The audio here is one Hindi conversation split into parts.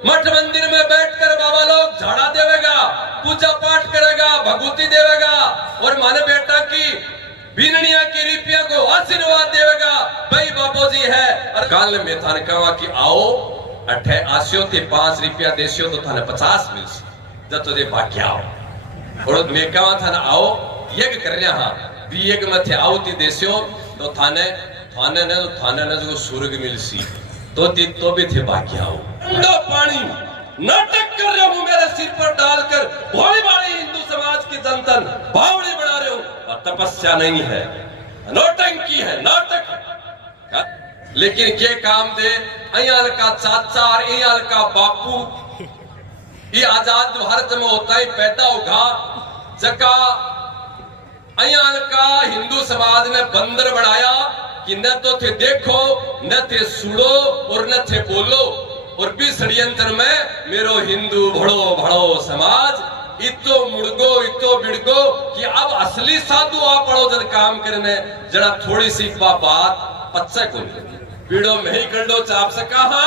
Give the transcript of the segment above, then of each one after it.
मठ मंदिर में बैठकर बाबा लोग झाड़ा देवेगा, पूजा पाठ करेगा, भगवती देवेगा और माने बेटा की बीननिया की रिपिया को आशीर्वाद देवेगा। भाई बाबू जी है और काल में थाने कहा कि आओ अठे आसियो थे 5 रुपया देसियो तो थाने 50 मिलसी जतो दे बाकी आओ और मैं कहा थाने आओ यज्ञ करने हाँ भी यज्ञ में थे आओ ती देसियो तो थाने ने जो स्वर्ग मिलसी तो भी थे बाकी आओ। पानी नाटक कर रहे हो मेरे सिर पर डालकर, भोली भाली हिंदू समाज की जनतन बावड़ी बना रहे हो और तपस्या नहीं है, नौटंकी है, नाटक है। लेकिन के काम दे अयाल का चाचा और अयाल का बापू ये आजाद भारत में होता है पैदा होगा जका अयाल का हिंदू समाज ने बंदर बनाया कि न तो थे देखो न थे सुनो और न थे बोलो और भी षड्यंत्र में मेरो हिंदू भड़ो भड़ो समाज इतो मुड़गो इतो बिड़गो कि अब असली साधु आप पढ़ो जब काम करने जरा थोड़ी सी बात पच्चा को पीड़ो में ही कर लो चाप से कहा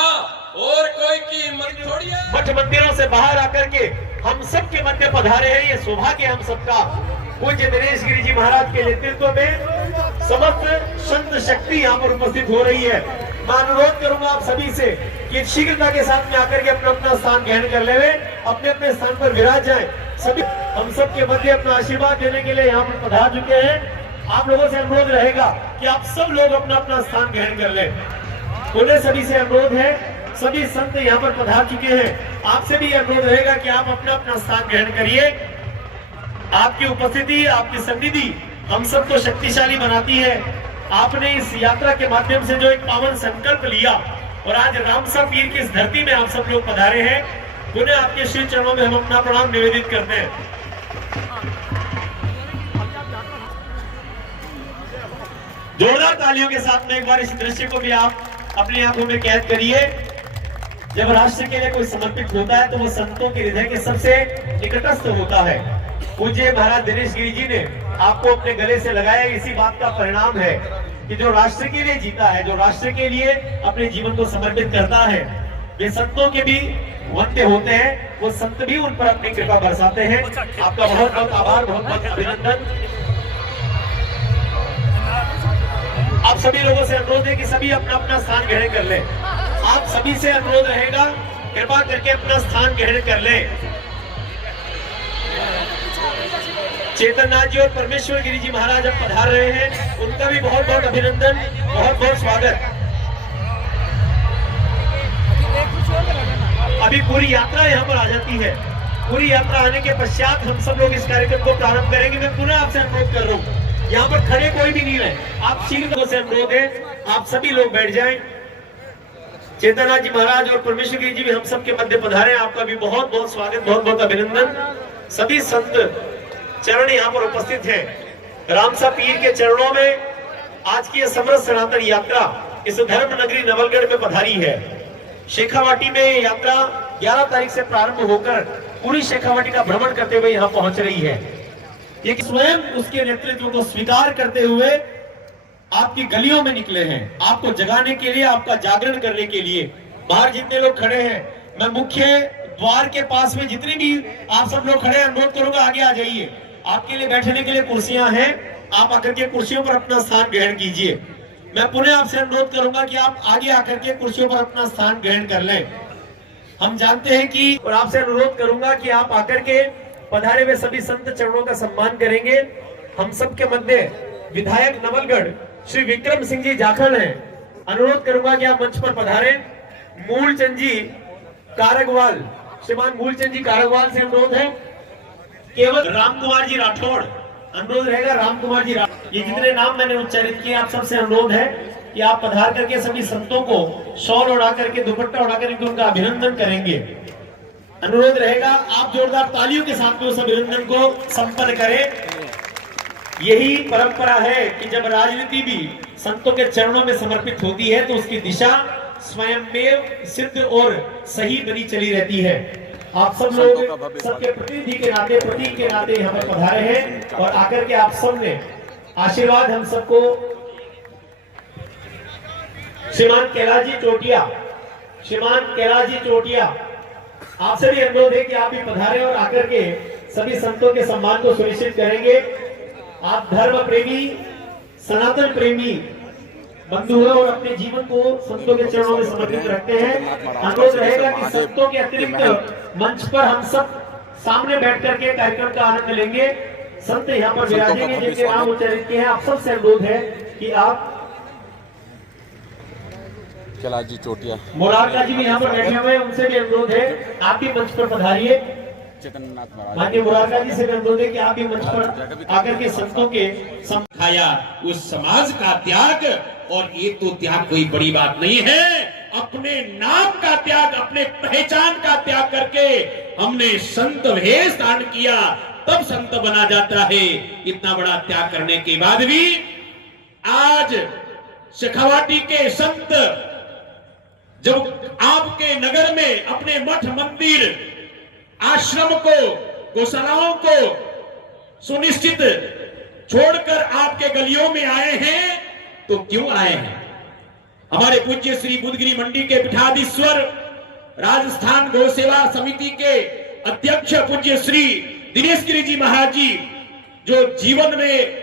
और कोई की हिम्मत थोड़ी है। मठ मंदिरों से बाहर आकर के हम सब के मध्य पधारे हैं, ये सौभाग्य हम सबका। पूज्य दिनेश गिरी जी महाराज के नेतृत्व में समस्त संत शक्ति यहाँ पर उपस्थित हो रही है। मैं अनुरोध करूंगा आप सभी से कि शीघ्रता के साथ में आकर के अपना अपना स्थान ग्रहण कर ले, अपने अपने स्थान पर विराज जाएं। सभी हम सब के मध्य अपना आशीर्वाद देने के लिए यहाँ पर पधार चुके हैं। आप लोगों से अनुरोध रहेगा कि आप सब लोग अपना अपना स्थान ग्रहण कर लें। उन्हें सभी से अनुरोध है, सभी संत यहाँ पर पधार चुके हैं, आपसे भी अनुरोध रहेगा कि आप अपना अपना स्थान ग्रहण करिए। आपकी उपस्थिति, आपकी सन्निधि हम सबको शक्तिशाली बनाती है। आपने इस यात्रा के माध्यम से जो एक पावन संकल्प लिया और आज रामसा पीर की इस धरती में आप सब लोग पधारे हैं, उन्हें आपके श्री चरणों में हम अपना प्रणाम निवेदित करते हैं। जोरदार तालियों के साथ में एक बार इस दृश्य को भी आप अपनी आंखों में कैद करिए। जब राष्ट्र के लिए कोई समर्पित होता है तो वो संतों के हृदय के सबसे निकटस्थ होता है। पूज्य महाराज दिनेश गिरी जी ने आपको अपने गले से लगाया, इसी बात का परिणाम है कि जो राष्ट्र के लिए जीता है, जो राष्ट्र के लिए अपने जीवन को समर्पित करता है, वे संतों के भी वंदे होते हैं, वो संत भी उन पर अपनी कृपा बरसाते हैं। आपका बहुत बहुत आभार, बहुत बहुत अभिनंदन। आप सभी लोगों से अनुरोध है कि सभी अपना अपना स्थान ग्रहण कर लें। आप सभी से अनुरोध रहेगा कृपा करके अपना स्थान ग्रहण कर लें। चेतननाथ जी और परमेश्वर गिरी जी महाराज अब पधार रहे हैं, उनका भी बहुत बहुत अभिनंदन, बहुत बहुत स्वागत। अभी पूरी यात्रा यहाँ पर आ जाती है। पूरी यात्रा आने के पश्चात हम सब लोग इस कार्यक्रम को प्रारंभ करेंगे। मैं पुनः आपसे अनुरोध कर रहा हूँ, यहाँ पर खड़े कोई भी नहीं रहे, आप शीघ्र से अनुरोध है आप सभी लोग बैठ जाएं। चेतननाथ जी महाराज और परमेश्वर गिरी जी भी हम सबके मध्य पधारे, आपका भी बहुत बहुत स्वागत, बहुत बहुत अभिनंदन। सभी संत चरण यहाँ पर उपस्थित हैं। रामसा पीर के चरणों में आज की समृद्ध सनातन यात्रा इस धर्म नगरी नवलगढ़ में पधारी है। शेखावाटी में यात्रा 11 तारीख से प्रारंभ होकर पूरी शेखावाटी का भ्रमण करते हुए यहाँ पहुंच रही है। ये स्वयं उसके नेतृत्व को स्वीकार करते हुए आपकी गलियों में निकले हैं, आपको जगाने के लिए, आपका जागरण करने के लिए। बाहर जितने लोग खड़े हैं, मैं मुख्य द्वार के पास में जितने भी आप सब लोग खड़े हैं, अनुरोध करूंगा आगे आ जाइए। आपके लिए बैठने के लिए कुर्सियां हैं, आप आकर के कुर्सियों पर अपना स्थान ग्रहण कीजिए। मैं पुनः आपसे अनुरोध करूंगा कि आप आगे आकर के कुर्सियों पर अपना स्थान ग्रहण कर लें। हम जानते हैं कि, और आपसे अनुरोध करूंगा कि आप आकर के पधारे हुए सभी संत चरणों का सम्मान करेंगे। हम सबके मध्य विधायक नवलगढ़ श्री विक्रम सिंह जी जाखड़ हैं, अनुरोध करूंगा कि आप मंच पर पधारे। मूलचंद जी कारगवाल, श्रीमान मूलचंद जी कारगवाल से अनुरोध है। केवल राम कुमार जी राठौड़, अनुरोध रहेगा राम कुमार जी राठौड़। ये जितने नाम मैंने उच्चारित किए, आप सबसे अनुरोध है कि आप पधार करके सभी संतों को शॉल उड़ा करके, दुपट्टा उड़ा करके उनका अभिनंदन करेंगे। अनुरोध रहेगा आप जोरदार तालियों के साथ में उस अभिनंदन को संपन्न करें। यही परंपरा है कि जब राजनीति भी संतों के चरणों में समर्पित होती है तो उसकी दिशा स्वयं सिद्ध और सही बनी चली रहती है। आप सब लोग सबके प्रतिनिधि के नाते, प्रतीक के नाते यहाँ पर पधारे हैं और आकर के आप सब ने आशीर्वाद हम सबको श्रीमान कैलाश जी चोटिया आपसे भी अनुरोध है कि आप भी पधारें और आकर के सभी संतों के सम्मान को सुनिश्चित करेंगे। आप धर्म प्रेमी, सनातन प्रेमी बंधु हैं और अपने जीवन को संतों के चरणों में समर्पित रखते हैं। अनुरोध रहेगा कि संतों के अतिरिक्त मंच पर हम सब सामने बैठ करके कार्यक्रम का आनंद लेंगे। संत यहाँ पर विराजेंगे जिनके नाम उच्चारित किए हैं। आप सबसे अनुरोध है कि आप, कैलाश जी चोटिया, मोरारका जी भी यहाँ पर बैठे हुए हैं, उनसे भी अनुरोध है आप भी मंच पर पधारिए। चेतननाथ महाराज, माननीय मोरारका जी से भी अनुरोध है कि आप भी मंच पर आकर के संतों के खाया उस समाज का त्याग। और ये तो त्याग कोई बड़ी बात नहीं है, अपने नाम का त्याग, अपने पहचान का त्याग करके हमने संत वेश धारण किया, तब संत बना जाता है। इतना बड़ा त्याग करने के बाद भी आज शेखावाटी के संत जब आपके नगर में अपने मठ मंदिर आश्रम को, गौशालाओं को सुनिश्चित छोड़कर आपके गलियों में आए हैं, तो क्यों आए हैं? हमारे पूज्य श्री बुधगिरी मंडी के पीठाधीश्वर, राजस्थान गौ सेवा समिति के अध्यक्ष पूज्य श्री दिनेश गिरी जी महाराज जी, जो जीवन में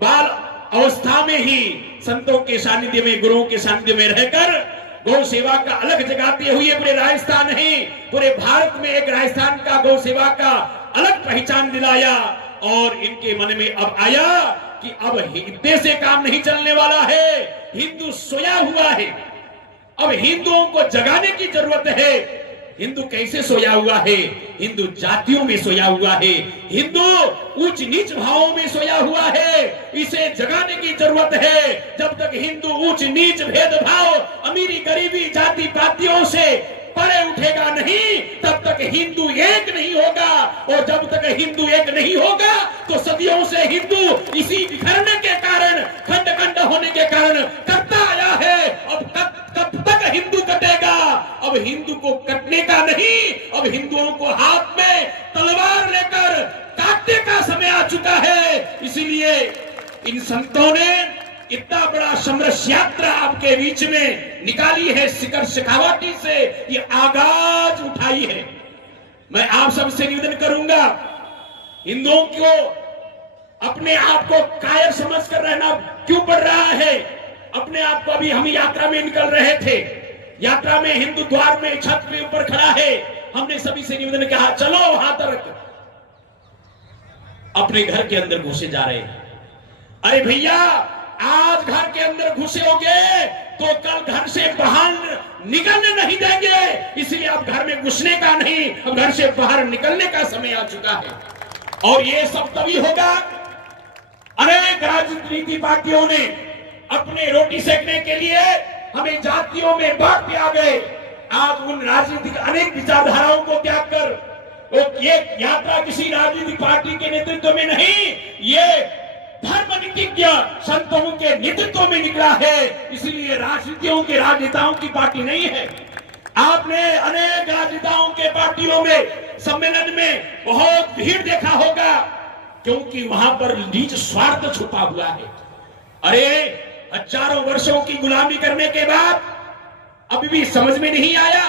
बाल अवस्था में ही संतों के सानिध्य में, गुरुओं के सानिध्य में रहकर गौ सेवा का अलग जगाते हुए पूरे राजस्थान नहीं, पूरे भारत में एक राजस्थान का गौ सेवा का अलग पहचान दिलाया। और इनके मन में अब आया कि अब हिंदू से काम नहीं चलने वाला है, हिंदू सोया हुआ है, अब हिंदुओं को जगाने की जरूरत है। हिंदू कैसे सोया हुआ है? हिंदू जातियों में सोया हुआ है, हिंदू उच्च नीच भावों में सोया हुआ है, इसे जगाने की जरूरत है। जब तक हिंदू उच्च नीच भेदभाव, अमीरी गरीबी, जाति पातियों से परे उठेगा नहीं, तब तक हिंदू एक नहीं होगा। और जब तक हिंदू एक नहीं होगा तो सदियों से हिंदू इसी बिखरने के कारण, खंड खंड होने के कारण करता आया है। अब कब तक हिंदू कटेगा? अब हिंदू को कटने का नहीं, अब हिंदुओं को हाथ में तलवार लेकर काटने का समय आ चुका है। इसलिए इन संतों ने इतना बड़ा समरस यात्रा आपके बीच में निकाली है, शिखर शेखावाटी से ये आगाज उठाई है। मैं आप सबसे निवेदन करूंगा, हिंदुओं को अपने आप को कायर समझकर रहना क्यों पड़ रहा है? अपने आप को, अभी हम यात्रा में निकल रहे थे, यात्रा में हिंदू द्वार में छत के ऊपर खड़ा है, हमने सभी से निवेदन कहा चलो वहां तक, अपने घर के अंदर घुसे जा रहे हैं। अरे भैया, आज घर के अंदर घुसे होगे तो कल घर से बाहर निकलने नहीं देंगे, इसलिए अब घर में घुसने का नहीं, अब घर से बाहर निकलने का समय आ चुका है। और ये सब तभी होगा, अनेक राजनीतिक पार्टियों ने अपने रोटी सेकने के लिए हमें जातियों में बांट दिया गए। आज उन राजनीतिक अनेक विचारधाराओं को त्याग कर ये यात्रा किसी राजनीतिक पार्टी के नेतृत्व में नहीं, ये धर्मनीतिज्ञ संतों के नेतृत्व में निकला है। इसलिए राजनीतियों के राजनेताओं की पार्टी नहीं है। आपने अनेक राजनेताओं के पार्टियों में सम्मेलन में बहुत भीड़ देखा होगा, क्योंकि वहां पर निज स्वार्थ छुपा हुआ है। अरे हजारों वर्षों की गुलामी करने के बाद अभी भी समझ में नहीं आया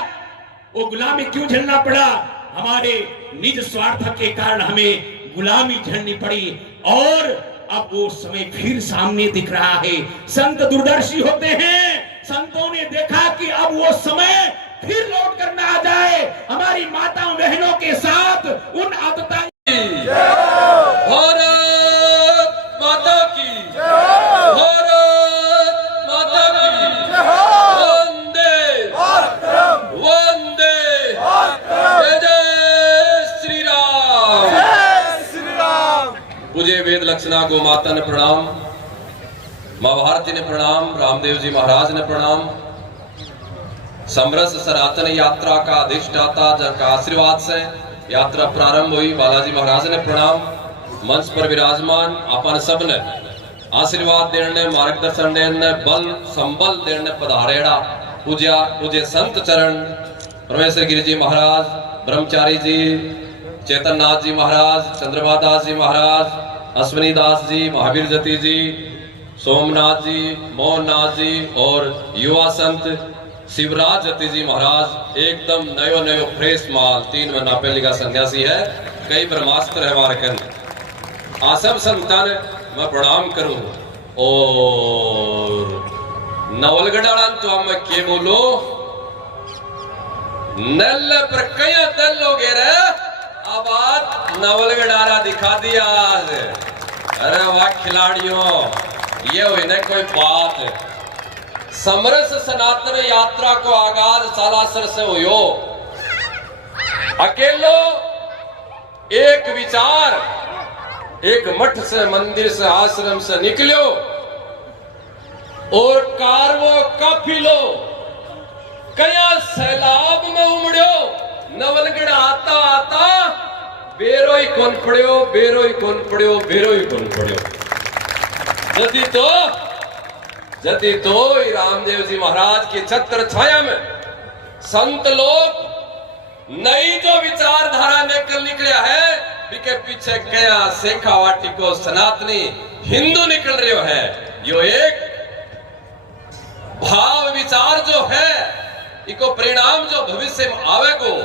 वो गुलामी क्यों झेलना पड़ा? हमारे निज स्वार्थ के कारण हमें गुलामी झेलनी पड़ी। और अब वो समय फिर सामने दिख रहा है। संत दूरदर्शी होते हैं, संतों ने देखा कि अब वो समय फिर लौट कर ना आ जाए, हमारी माताओं बहनों के साथ उन आदतों। भारत माता की, भारत माता की, वंदे वंदे, जय जय श्री राम। मुझे वेद लक्षणा गो माता ने प्रणाम, माँ भारती ने प्रणाम, रामदेव जी महाराज ने प्रणाम। समरस सनातन यात्रा का अधिष्ठाता जिनका आशीर्वाद से यात्रा प्रारंभ हुई, बालाजी महाराज ने प्रणाम। मंच पर विराजमान अपन सब ने आशीर्वाद देने, मार्गदर्शन देने, बल संबल देने पधारेड़ा पूज्य संत चरण परमेश्वर गिरी जी महाराज, ब्रह्मचारी जी, चेतननाथ जी महाराज, चंद्रभा दास जी महाराज, अश्विनी दास जी, महावीर जति जी, सोमनाथ जी, मोहननाथ जी और युवा संत शिवराज जती जी महाराज एकदम नयो नयो फ्रेश माल 3 महीना पहले का सन्यासी है, कई ब्रह्मास्त्र है मारकन आसम संतान मैं प्रणाम करूं। और नवलगढ़ तो हम के बोलो नल पर कया दल लोग अब आज नवलगढ़ दिखा दिया आज। अरे वाह खिलाड़ियों, ये हुई ना कोई बात। समरस सनातन यात्रा को आगाज सालासर से हुयो। अकेलो एक विचार एक मठ से मंदिर से आश्रम से निकलो और कारवो काफिलो कया सैलाब में उमड़ो। नवलगढ़ आता आता बेरो ही कौन पड़ो, बेरो ही कौन पड़ो, बेरो ही कौन पड़ो। जति तो रामदेव जी महाराज की छत्र छाया में संत लोग नई जो विचारधारा लेकर निकला है, के पीछे गया शेखावाटी को सनातनी हिंदू निकल रहे है। यो एक भाव विचार जो है, इको परिणाम जो भविष्य में आवेगो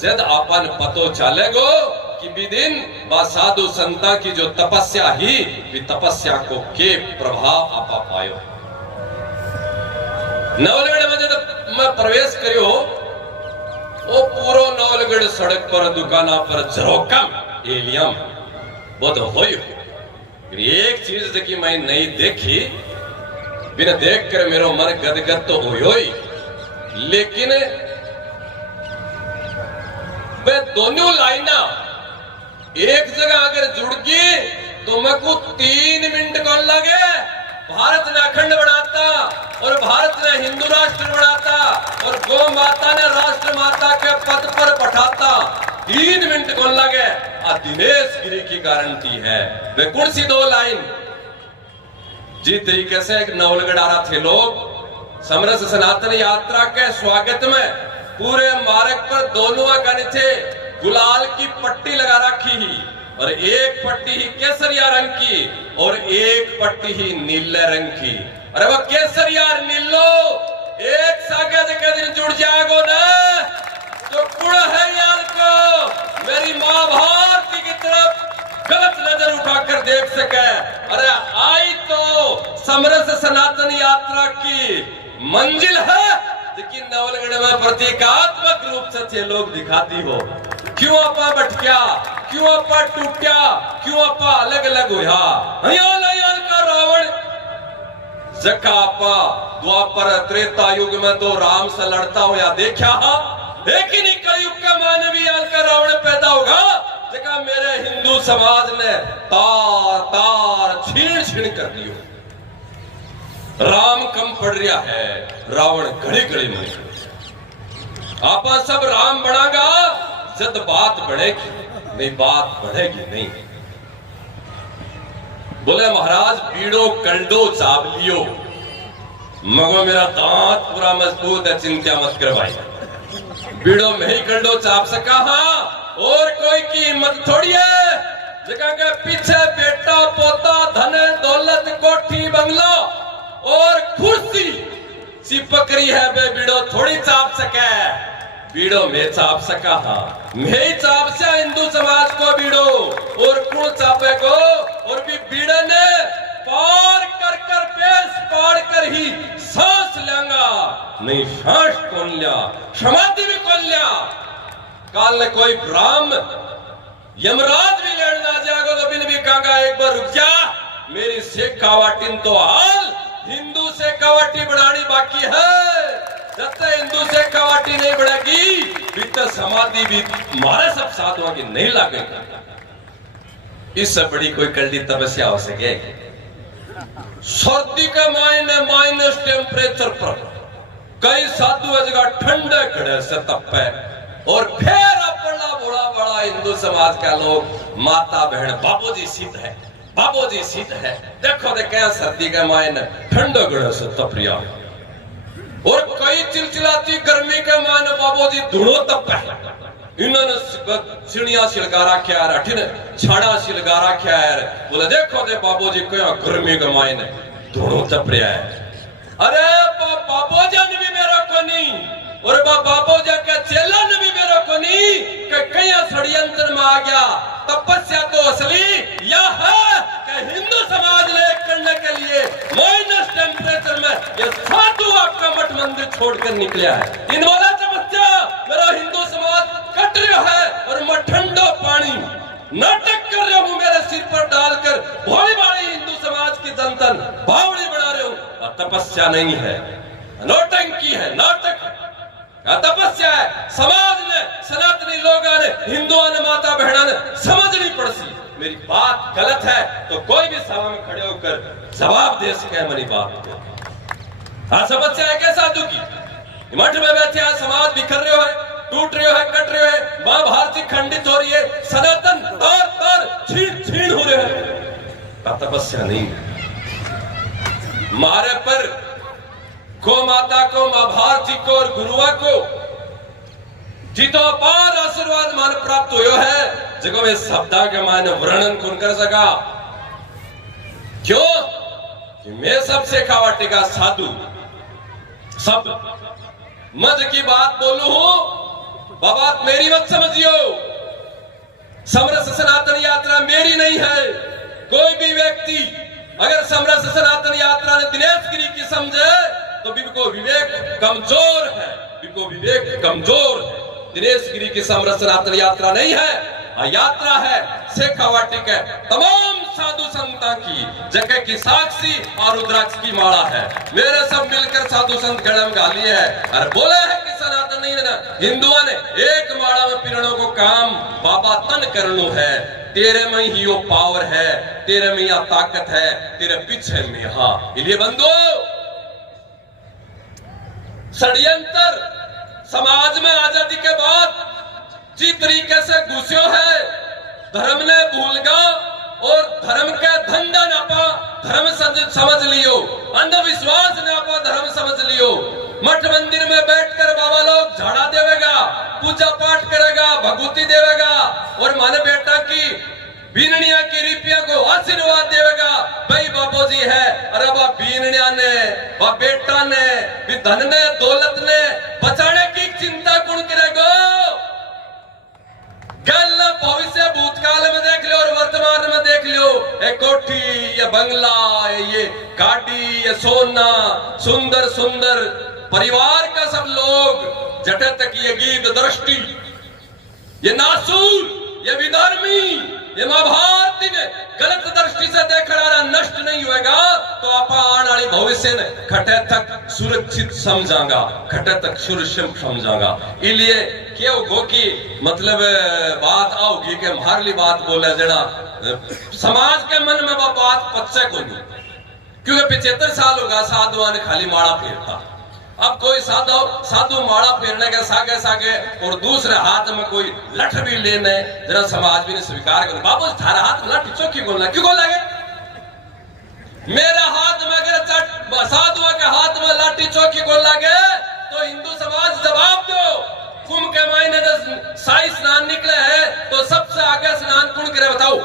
जद अपन पतो चलेगो कि विदिन बा साधु संता की जो तपस्या ही भी तपस्या को के प्रभाव आपा पायो। नवलगढ़ में जब मैं प्रवेश करियो वो पूरो नवलगढ़ सड़क पर दुकाना पर जरोकम एलियम बहुत हो। एक चीज देखी मैं नहीं देखी, बिना देख कर मेरा मन गदगद तो हो ही, लेकिन वे दोनों लाइना एक जगह अगर जुड़ गई तो मैं को 3 मिनट कौन लगे। भारत ने अखंड बनाता और भारत ने हिंदू राष्ट्र बनाता और गौ माता ने राष्ट्र माता के पद पर बैठाता। 3 मिनट कौन लगे। दिनेश गिरी की गारंटी है। वे कौन सी 2 लाइन जी तरीके से एक नवलगढ़ थे लोग समरस सनातन यात्रा के स्वागत में पूरे मार्ग पर दोनों गण थे गुलाल की पट्टी लगा रखी ही, और एक पट्टी ही केसरिया रंग की और एक पट्टी ही नीले रंग की। अरे वो केसरिया नीलो एक सागे के दिन जुड़ जाएगो ना तो कुड़ है यार को मेरी माँ भारती की तरफ गलत नजर उठाकर देख सके। अरे आई तो समरस सनातन यात्रा की मंजिल है, लेकिन नवलगढ़ में प्रतीकात्मक रूप से थे लोग दिखाती हो। क्यों आपा भटक्या, क्यों आपा टूटा, क्यों आपा अलग अलग हुआ। हयाल का रावण जका आपा द्वापर त्रेता युग में तो राम से लड़ता हुआ देखा, लेकिन कलयुग का मानवीय का रावण पैदा होगा जगह मेरे हिंदू समाज ने तार तार छीण छीण कर दियो। राम कम पड़ रहा है, रावण घड़ी घड़ी में। आपा सब राम बढ़ागा जब बात बढ़ेगी, नहीं बात बढ़ेगी नहीं। बोले महाराज बीड़ो कल्डो चाप लियो, मगो मेरा दांत पूरा मजबूत है, चिंता मत कर भाई। बीड़ो में ही कल्डो चाप सका और कोई की हिम्मत थोड़ी है। जगह के पीछे बेटा पोता धन दौलत कोठी बंगला और कुर्सी चिपक रही है, बे बीड़ो थोड़ी चाप सके। बीड़ो में चाप सका मैं चाप से हिंदू समाज को बीड़ो और कुण चापे को और भी बीड़े ने पार कर कर पेश पार कर ही सांस लेंगा, नहीं सांस कौन लिया समाधि भी कौन लिया। काल ने कोई ब्राह्म यमराज भी लड़ना जाएगा तो बिन भी कहा एक बार रुक जा, मेरी शेखावाटी तो हाल हिंदू शेखावाटी बढ़ानी बाकी है। जब तक हिंदू शेखावाटी नहीं बढ़ेगी भीतर समाधि भी हमारे सब साधुओं की नहीं लगेगा। इससे बड़ी कोई कल्टी तपस्या हो सके। सर्दी के महीने माइनस टेम्परेचर पर कई साधु जगह ठंडे खड़े से तपे और फिर अपना बड़ा बड़ा हिंदू समाज का लोग माता बहन बाबूजी सिद्ध है, बाबूजी सिद्ध है। देखो देखे सर्दी के महीने ठंडे खड़े से तप रिया और कई चिलचिलाती गर्मी के महीने बाबूजी धुनो तप है। इन्होंने चिड़िया सिलगा रखा है, अठिन छाड़ा सिलगा रखा है। बोले देखो दे बाबूजी क्या गर्मी के महीने धुनो तप रहा है। अरे बाबो जन भी मेरा को नहीं और बाबो जा के चेला ने भी मेरा को नहीं कि कहीं षड्यंत्र में आ गया। तपस्या तो असली यह है कि हिंदू समाज ले करने के लिए माइनस टेम्परेचर में ये साधु आपका मठ मंदिर छोड़कर निकला है। इन वाला तपस्या मेरा हिंदू समाज कट रहा है और मैं ठंडा पानी नाटक कर रहा हूँ मेरे सिर पर डालकर भोली भाली हिंदू समाज की जनता बावड़ी बना रहे हूँ। और तपस्या नहीं है, नौटंकी है, नाटक है। तपस्या है समाज ने, सनातनी लोगों ने, हिंदुओं ने, माता बहना ने समझनी पड़सी। मेरी बात गलत है तो कोई भी सभा में खड़े होकर जवाब दे सके मेरी बात को। हाँ, समस्या है क्या साधु की? मठ में बैठे हैं, समाज बिखर रहे है, टूट रहे है, कट रहे है, मां भारती खंडित हो रही है, सनातन तार तार छीन छीन हो रहे हैं। तपस्या नहीं है। मारे पर गौ माता को, मां भारती को और गुरुआ को जितो अपार आशीर्वाद मान प्राप्त हुए है, जगह में शब्दा के मान वर्णन कौन कर सका। क्यों कि मैं सबसे खावाटी का साधु सब मज की बात बोलू हूं, बाबा मेरी मत समझियो। समरस सनातन यात्रा मेरी नहीं है। कोई भी व्यक्ति अगर समरस सनातन यात्रा ने दिनेश गिरी की समझे तो बिको विवेक कमजोर है, बिको विवेक कमजोर है। दिनेश गिरी की समरस सनातन यात्रा नहीं है, यात्रा है शेखावाटिक है तमाम साधु संतां की, जगह की साक्षी और रुद्राक्ष की माला है। मेरे सब मिलकर साधु संत गणम गाली है और बोले है कि सनातन नहीं है ना, हिंदुओं ने एक माला में पिरणों को काम बाबा तन करनो है। तेरे में ही वो पावर है, तेरे में यह ताकत है, तेरे पीछे में। हाँ, इसलिए बंधुओं, षड्यंत्र समाज में आजादी के बाद जिस तरीके से घुस्यो है, धर्म ने भूलगा और धर्म के धंधा नापा धर्म समझ लियो, अंधविश्वास नापा धर्म समझ लियो। मठ मंदिर में बैठकर बाबा लोग झाड़ा देवेगा, पूजा पाठ करेगा, भगवती देवेगा और माने बेटा की बीननिया की रिपिया को आशीर्वाद देवेगा। भाई बापू जी है, अरे बा बीननिया ने, बा बेटा ने, भी धन ने, दौलत ने बचाने की चिंता कौन करेगा? कल भविष्य भूतकाल में देख लो और वर्तमान में देख लो, एक कोठी, ये बंगला, ये गाड़ी, ये सोना, सुंदर सुंदर परिवार का सब लोग जटे तक ये गीत दृष्टि, ये नासूर, ये विधर्मी, ये मां भारती ने गलत दृष्टि से देखना नष्ट नहीं होएगा तो आप आने वाली भविष्य ने खटे तक सुरक्षित समझागा, खटे तक सुरक्षित समझागा। इसलिए क्या होगा कि मतलब बात आओगी कि हमारी बात बोले जरा समाज के मन में बात पच्चे को नहीं, क्योंकि 75 साल होगा साधुआ ने खाली माड़ा फेरता। अब कोई साधु माड़ा फेरने के सागे सागे और दूसरे हाथ में कोई लठ भी लेने जरा समाज भी ने स्वीकार कर। बाबू थारा हाथ में लठ चौकी बोलना क्यों बोल लगे? मेरा हाथ में अगर साधुआ के हाथ में लाठी चौकी को लगे तो हिंदू समाज जवाब दो। कुंभ के महीने में शाही स्नान निकले है तो सबसे आगे स्नान कौन करे बताओ?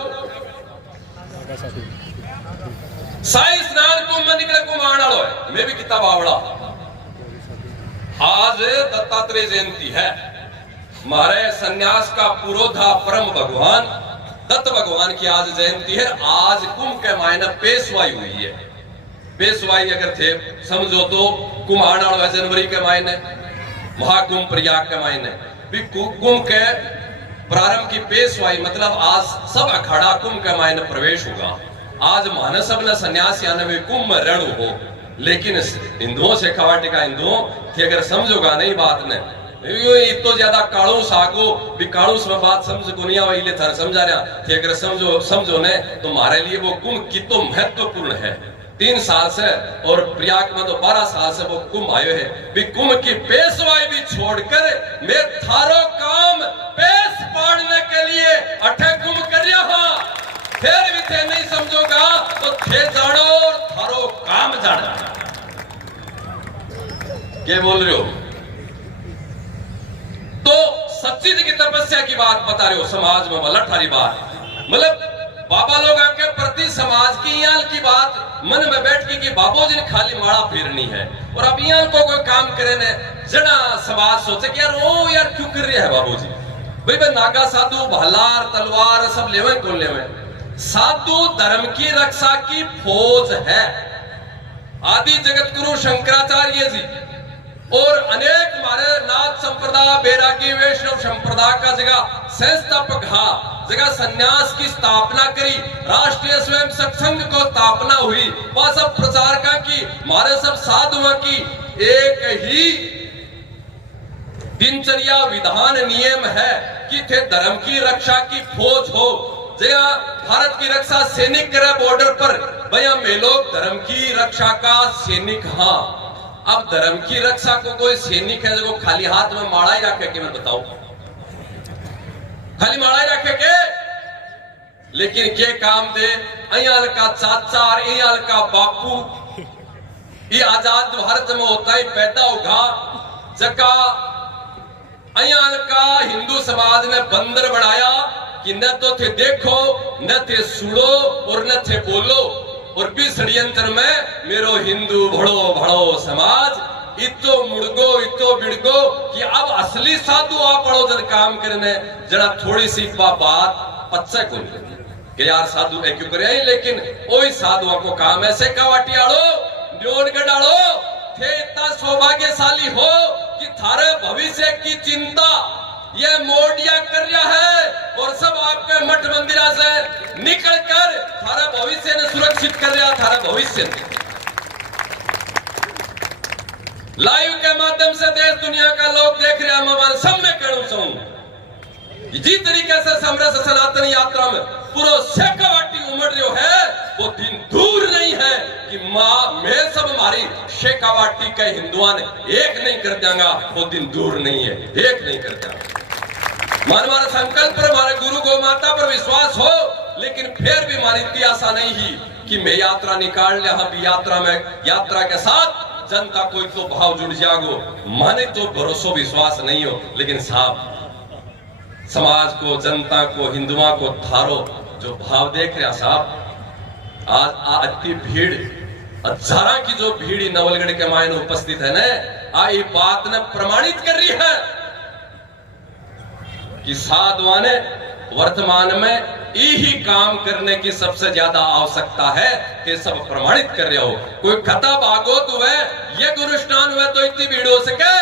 शाही स्नान कुंभ में निकले कुंभ आने वाला है। मैं भी किताब आवड़ा। आज दत्तात्रेय जयंती है, हमारे सन्यास का पुरोधा परम भगवान दत्त भगवान की आज जयंती है। आज कुंभ के महीने पेशवाई हुई है। पेशवाई अगर थे समझो तो कुंभ आने वाला है जनवरी के महीने, महाकुंभ प्रयाग के महीने। कुंभ के प्रारंभ की पेशवाई मतलब आज सब अखाड़ा कुंभ के महीने प्रवेश होगा। आज मानसब ने सन्यास यानी में कुंभ में रण हो, लेकिन हिंदुओं से खवाटे का हिंदुओं थे अगर समझोगा नहीं बात ने इतो ज्यादा काड़ू सागो भी काड़ू में बात समझ को नहीं आवे थारे समझा रहा थे अगर समझो ने तो हमारे लिए वो कुंभ कितो महत्वपूर्ण है। 3 साल से और प्रयाग में तो 12 साल से वो कुंभ आयो है। भी कुंभ की पेशवाई भी छोड़कर मैं थारो काम पेश पाड़ने के लिए अठे कुंभ कर रहा। फिर भी थे नहीं समझोगा तो थे जानो और थारो काम जाना। क्या बोल रहे हो? तो सच्ची की तपस्या की बात बता रहे हो समाज में, मतलब ठारी बात मतलब बाबा लोग के प्रति समाज की याल की बात मन में बैठ के कि बाबूजी ने खाली माला फेरनी है और अब यहाँ को कोई काम करे ने जना समाज सोचे कि यार ओ यार क्यों कर रहे हैं बाबूजी भाई नागा साधु भालार तलवार सब लेवे कौन लेवे साधु धर्म की रक्षा की फौज है। आदि जगत गुरु शंकराचार्य जी और अनेक हमारे नाथ संप्रदाय बैरागी वैष्णव संप्रदाय का जगह संस्थापक जगह सन्यास की स्थापना करी, राष्ट्रीय स्वयं सत्संग को स्थापना हुई, वह सब प्रचारका की हमारे सब साधुओं की एक ही दिनचर्या विधान नियम है कि थे धर्म की रक्षा की फौज हो। जया भारत की रक्षा सैनिक करे बॉर्डर पर, भैया मैं लोग धर्म की रक्षा का सैनिक हाँ। अब धर्म की रक्षा को कोई सैनिक है जो खाली हाथ में माड़ा ही रखे कि मैं बताऊं, खाली माड़ा ही रखे के लेकिन के काम दे अयाल का चाचा और अयाल का बापू ये आजाद भारत में होता ही पैदा होगा जका अयाल का हिंदू समाज ने बंदर बनाया कि न तो थे देखो न थे सुनो और न थे बोलो और भी षड्यंत्र में मेरो हिंदू भड़ो भड़ो समाज इतो मुड़गो इतो बिड़गो कि अब असली साधु आप पढ़ो जब काम करने जरा थोड़ी सी बात पच्चा को कि यार साधु है क्यों करे लेकिन वही साधुओं को काम ऐसे कवाटी आड़ो न्योनगढ़ आड़ो थे इतना सौभाग्यशाली हो कि थारे भविष्य की चिंता ये मोडिया कर रहा है और सब आपके मठ मंदिरा से निकल कर थारा भविष्य ने सुरक्षित कर रहा थारा भविष्य लाइव के माध्यम से देश दुनिया का लोग देख रहे हैं। हमारे सब में कहना चाहूंगा जी तरीके से समरस सनातन यात्रा में पूरा शेखावाटी उमड़ रहे है वो दिन दूर नहीं है कि माँ मैं सब हमारी शेखावाटी के हिंदुआ ने एक नहीं कर देंगा, वो दिन दूर नहीं है, एक नहीं कर देंगा। हमारा संकल्प पर हमारे गुरु गौ माता पर विश्वास हो लेकिन फिर भी हमारी इतनी आशा नहीं ही कि मैं यात्रा निकाल लिया भी यात्रा में यात्रा के साथ जनता कोई तो भाव जुड़ जागो माने तो भरोसा विश्वास नहीं हो लेकिन साहब समाज को जनता को हिंदुओं को थारो जो भाव देख रहा साहब आज की भीड़ हजारा की जो भीड़ नवलगढ़ के मायने उपस्थित है ना ये बात ने प्रमाणित कर रही है कि साधुओं ने वर्तमान में यही काम करने की सबसे ज्यादा आवश्यकता है कि सब प्रमाणित कर रहे हो। कोई कथा भागवत हुए ये गुरुष्ठान हुए तो इतनी भीड़ हो सके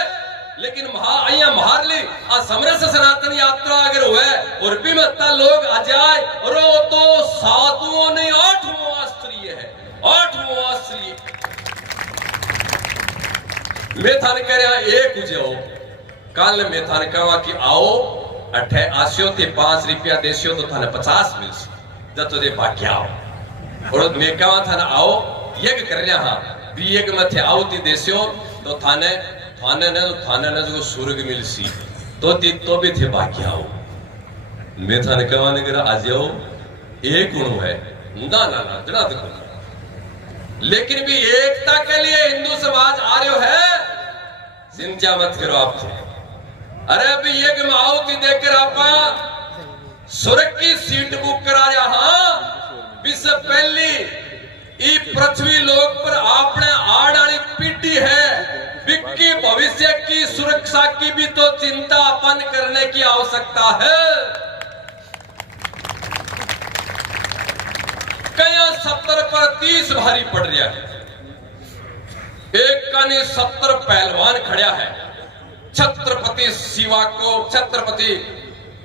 लेकिन महारली समरस सनातन यात्रा अगर हुए और भी मत्ता लोग आ जाए और वो तो साधुओं ने 8वां आश्चर्य है 8वां आश्चर्य मैं थाने कह रहा एक जाओ कल मैं थाने कहा कि आओ अठे आसियो थे 5 रुपया देसियो तो थाने 50 मिल जब तो दे बाकी आओ और मैं कहा थाने आओ यज्ञ कर रहा हाँ भी यज्ञ में थे आओ ती देसियो तो थाने ने जो स्वर्ग मिल सी तो भी थे बाकी आओ मैं थाने कहा कर आज आओ एक गुण है ना ना ना जना तो लेकिन भी एकता के लिए हिंदू समाज आ रहे है चिंता मत करो आप थे। अरे अभी एक माओती देकर आप स्वर्ग की सीट बुक करा रहा विश्व पहली ई पृथ्वी लोक पर आपने आड़ वाली पीढ़ी है विक्की भविष्य की सुरक्षा की भी तो चिंता अपन करने की आवश्यकता है। कया 70 पर 30 भारी पड़ रहा है एक का नहीं 70 पहलवान खड़ा है छत्रपति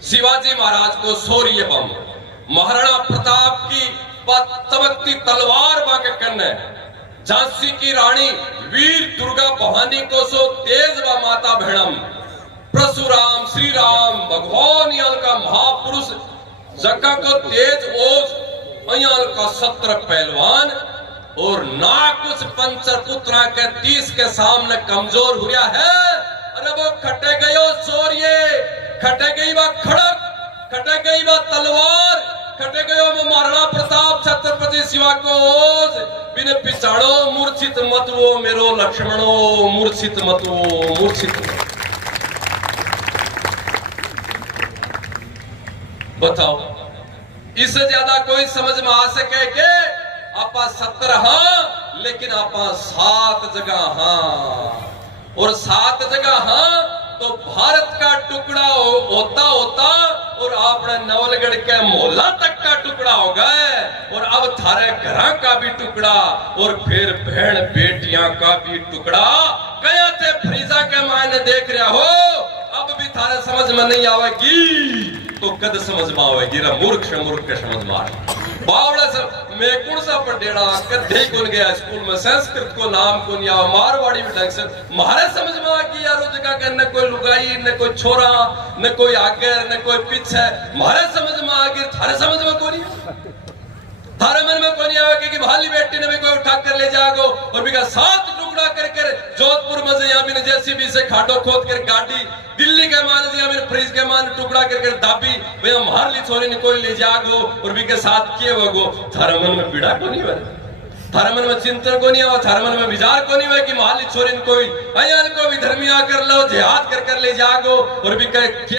शिवाजी महाराज को शौर्य बम महाराणा प्रताप की चमकती तलवार बाके कन्ने झांसी की रानी वीर दुर्गा भवानी को सो तेज व माता भेणम परशुराम श्री राम भगवान याल का महापुरुष जगह को तेज ओज अयाल का 70 पहलवान और ना कुछ पंचर पुत्रा के 30 के सामने कमजोर हुआ है। अरे वो खटे गयो शौर्य खटे गई बा खड़क खटे गई बा तलवार खटे गयो वो महाराणा प्रताप छत्रपति शिवा को ओज बिन पिछाड़ो मूर्छित मत वो मेरो लक्ष्मणो मूर्छित मत वो मूर्छित बताओ इससे ज्यादा कोई समझ में आ सके के आपा 70 हाँ लेकिन आपा 7 जगह हाँ, और 7 जगह हाँ तो भारत का टुकड़ा होता होता और आपने नवलगढ़ के मोहल्ला तक का टुकड़ा हो गए, और अब थारे घर का भी टुकड़ा, और फिर बहन बेटियां का भी टुकड़ा गया थे फ्रीजा के मायने देख रहा हो। अब भी थारे समझ में नहीं आवेगी तो कद समझ में आवेगी रा मूर्ख से मूर्ख के समझ में आए। बावड़ा से मैं कौन सा पढ़ेड़ा कदे कौन गया स्कूल में, संस्कृत को नाम को नहीं आवा, मारवाड़ी में ढंग से मारे समझ में आ कि यार जगह के न कोई लुगाई न कोई छोरा न कोई आगे न कोई पीछे, मारे समझ में आ गई थारे समझ में कोनी, थारे मन में कोनी आवे कि भाली बेटी ने भी कोई उठा कर ले जागो और भी का 7 टुकड़ा कर जोधपुर में यहाँ भी जेसीबी से खाडो खोद कर गाड़ी, दिल्ली के मान जी फ्रिज के मान टुकड़ा करके दाबी भैया मार ली छोरी ने कोई ले जागो और भी के साथ किए वगो, थारे मन में पीड़ा को नहीं बने, थारे मन में चिंतन को नहीं आवा, थारे मन में विचार को नहीं हुआ कि माली छोरी ने कोई अयान को भी धर्मिया कर लो जिहाद कर ले जागो और भी कहे